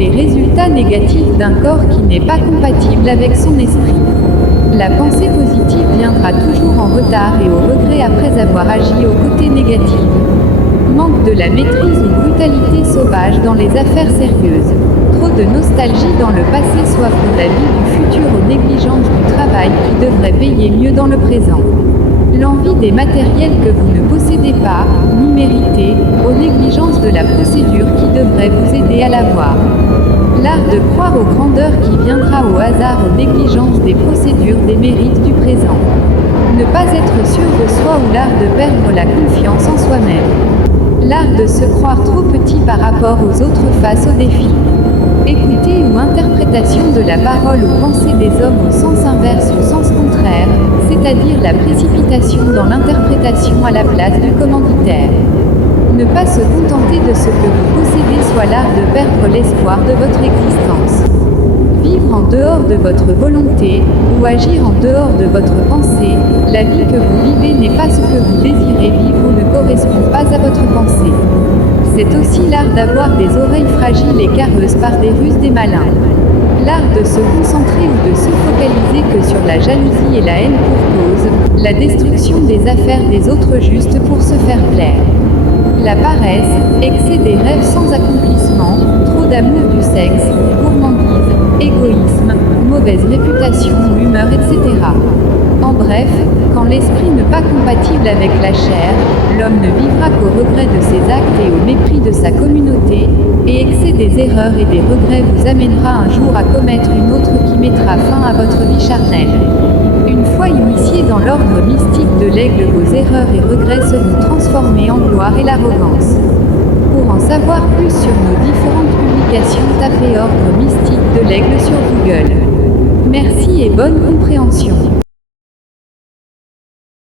les résultats négatifs d'un corps qui n'est pas compatible avec son esprit. La pensée positive viendra toujours en retard et au regret après avoir agi au côté négatif. Manque de la maîtrise ou brutalité sauvage dans les affaires sérieuses. Trop de nostalgie dans le passé, soif de la vie du futur aux négligences du travail qui devrait payer mieux dans le présent. L'envie des matériels que vous ne possédez pas, ni méritez, aux négligences de la procédure qui devrait vous aider à l'avoir. L'art de croire aux grandeurs qui viendra au hasard aux négligences des procédures des mérites du présent. Ne pas être sûr de soi ou l'art de perdre la confiance en soi-même. L'art de se croire trop petit par rapport aux autres face aux défis. Écoutez ou interprétation de la parole ou pensée des hommes au sens inverse ou sens contraire, c'est-à-dire la précipitation dans l'interprétation à la place du commanditaire. Ne pas se contenter de ce que vous possédez, soit l'art de perdre l'espoir de votre existence. Vivre en dehors de votre volonté, ou agir en dehors de votre pensée, la vie que vous vivez n'est pas ce que vous désirez vivre ou ne correspond pas à votre pensée. C'est aussi l'art d'avoir des oreilles fragiles et carreuses par des ruses des malins. L'art de se concentrer ou de se focaliser que sur la jalousie et la haine pour cause, la destruction des affaires des autres juste pour se faire plaire. La paresse, excès des rêves sans accomplissement, trop d'amour du sexe, gourmandise, égoïsme, mauvaise réputation ou humeur, etc. En bref, quand l'esprit n'est pas compatible avec la chair, l'homme ne vivra qu'au regret de ses actes et au mépris de sa communauté, et excès des erreurs et des regrets vous amènera un jour à commettre une autre qui mettra fin à votre vie charnelle. Une fois initié dans l'ordre mystique de l'aigle, vos erreurs et regrets seront transformés en gloire et l'arrogance. Pour en savoir plus sur nos différentes publications, tapez ordre mystique de l'aigle sur Google. Merci et bonne compréhension.